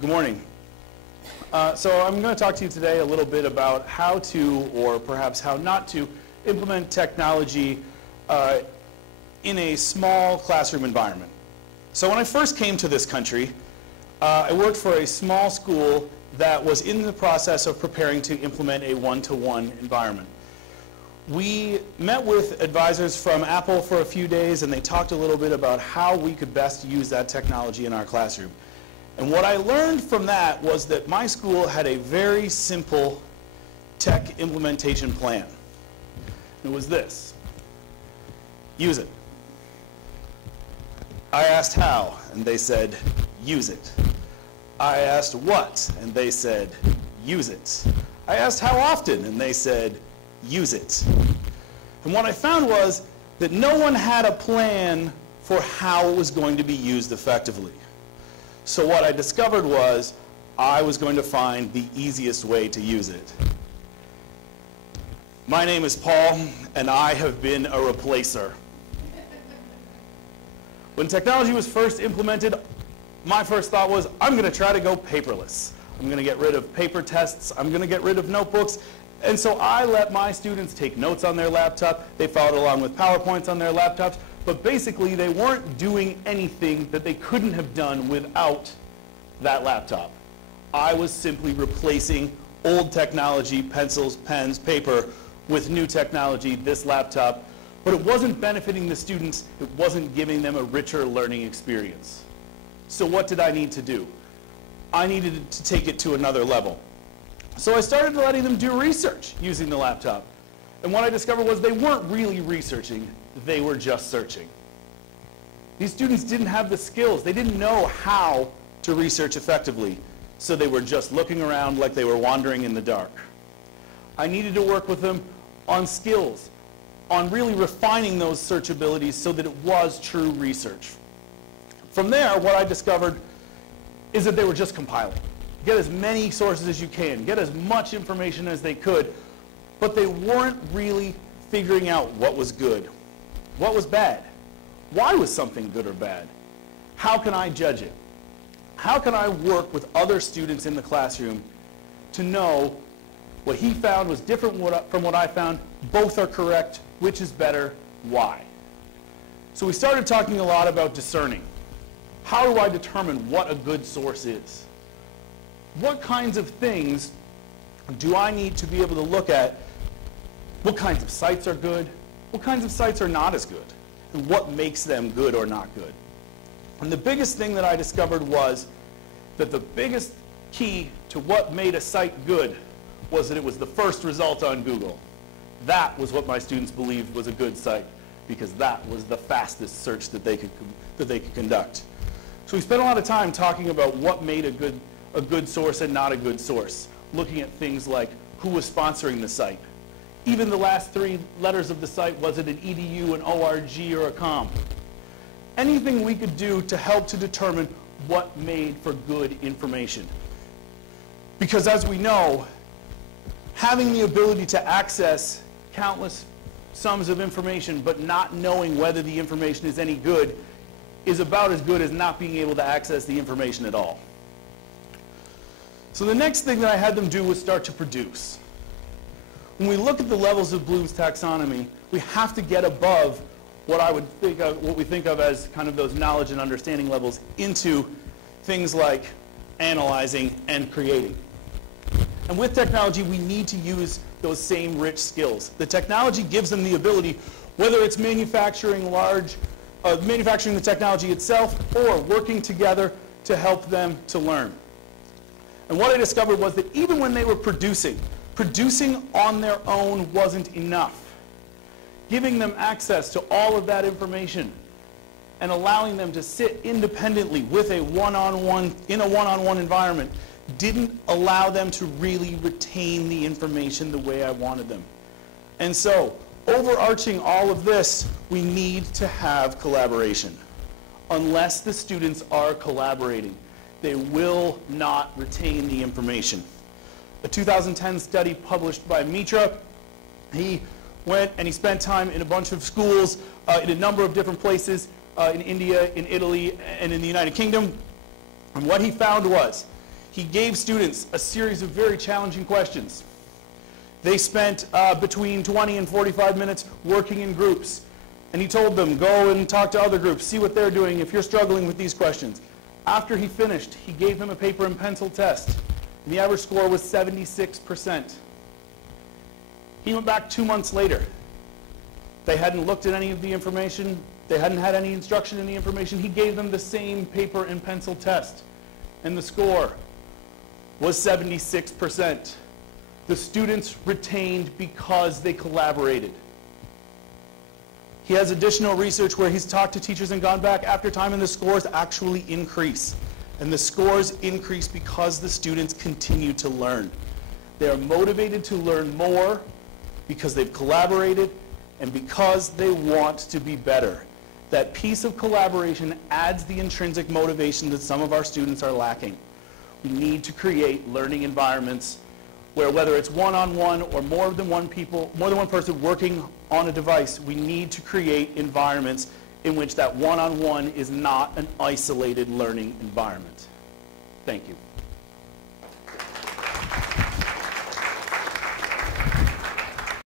Good morning. So I'm going to talk to you today a little bit about how to, or perhaps how not to, implement technology in a small classroom environment. So when I first came to this country, I worked for a small school that was in the process of preparing to implement a one-to-one environment. We met with advisors from Apple for a few days, and they talked a little bit about how we could best use that technology in our classroom. And what I learned from that was that my school had a very simple tech implementation plan. It was this: use it. I asked how, and they said, use it. I asked what, and they said, use it. I asked how often, and they said, use it. And what I found was that no one had a plan for how it was going to be used effectively. So what I discovered was I was going to find the easiest way to use it. My name is Paul, and I have been a replacer. When technology was first implemented, my first thought was, I'm going to try to go paperless. I'm going to get rid of paper tests. I'm going to get rid of notebooks. And so I let my students take notes on their laptop. They followed along with PowerPoints on their laptops. But basically, they weren't doing anything that they couldn't have done without that laptop. I was simply replacing old technology, pencils, pens, paper, with new technology, this laptop. But it wasn't benefiting the students. It wasn't giving them a richer learning experience. So what did I need to do? I needed to take it to another level. So I started letting them do research using the laptop. And what I discovered was they weren't really researching. They were just searching. These students didn't have the skills. They didn't know how to research effectively. So they were just looking around like they were wandering in the dark. I needed to work with them on skills, on really refining those search abilities so that it was true research. From there, what I discovered is that they were just compiling. Get as many sources as you can, get as much information as they could, but they weren't really figuring out what was good, what was bad, why was something good or bad, how can I judge it, how can I work with other students in the classroom to know what he found was different from what I found, both are correct, which is better, why. So we started talking a lot about discerning. How do I determine what a good source is? What kinds of things do I need to be able to look at? What kinds of sites are good? What kinds of sites are not as good? And what makes them good or not good? And the biggest thing that I discovered was that the biggest key to what made a site good was that it was the first result on Google. That was what my students believed was a good site, because that was the fastest search that they could conduct. So we spent a lot of time talking about what made a good source and not a good source, looking at things like who was sponsoring the site. Even the last three letters of the site, was it an edu, an org, or a com? Anything we could do to help to determine what made for good information. Because as we know, having the ability to access countless sums of information but not knowing whether the information is any good is about as good as not being able to access the information at all. So the next thing that I had them do was start to produce. When we look at the levels of Bloom's taxonomy, we have to get above what we think of as kind of those knowledge and understanding levels into things like analyzing and creating. And with technology, we need to use those same rich skills. The technology gives them the ability, whether it's manufacturing the technology itself or working together to help them to learn. And what I discovered was that even when they were producing on their own wasn't enough. Giving them access to all of that information and allowing them to sit independently with in a one-on-one environment didn't allow them to really retain the information the way I wanted them. And so, overarching all of this, we need to have collaboration. Unless the students are collaborating, they will not retain the information. A 2010 study published by Mitra, he went and he spent time in a bunch of schools in a number of different places in India, in Italy, and in the United Kingdom. And what he found was, He gave students a series of very challenging questions. They spent between 20 and 45 minutes working in groups. And he told them, go and talk to other groups, see what they're doing if you're struggling with these questions. After he finished, he gave them a paper and pencil test. And the average score was 76%. He went back 2 months later. They hadn't looked at any of the information. They hadn't had any instruction in the information. He gave them the same paper and pencil test. And the score was 76%. The students retained because they collaborated. He has additional research where he's talked to teachers and gone back after time, and the scores actually increase. And the scores increase because the students continue to learn. They are motivated to learn more because they've collaborated and because they want to be better. That piece of collaboration adds the intrinsic motivation that some of our students are lacking. We need to create learning environments where, whether it's one-on-one or more than one person working on a device, we need to create environments in which that one-on-one is not an isolated learning environment. Thank you.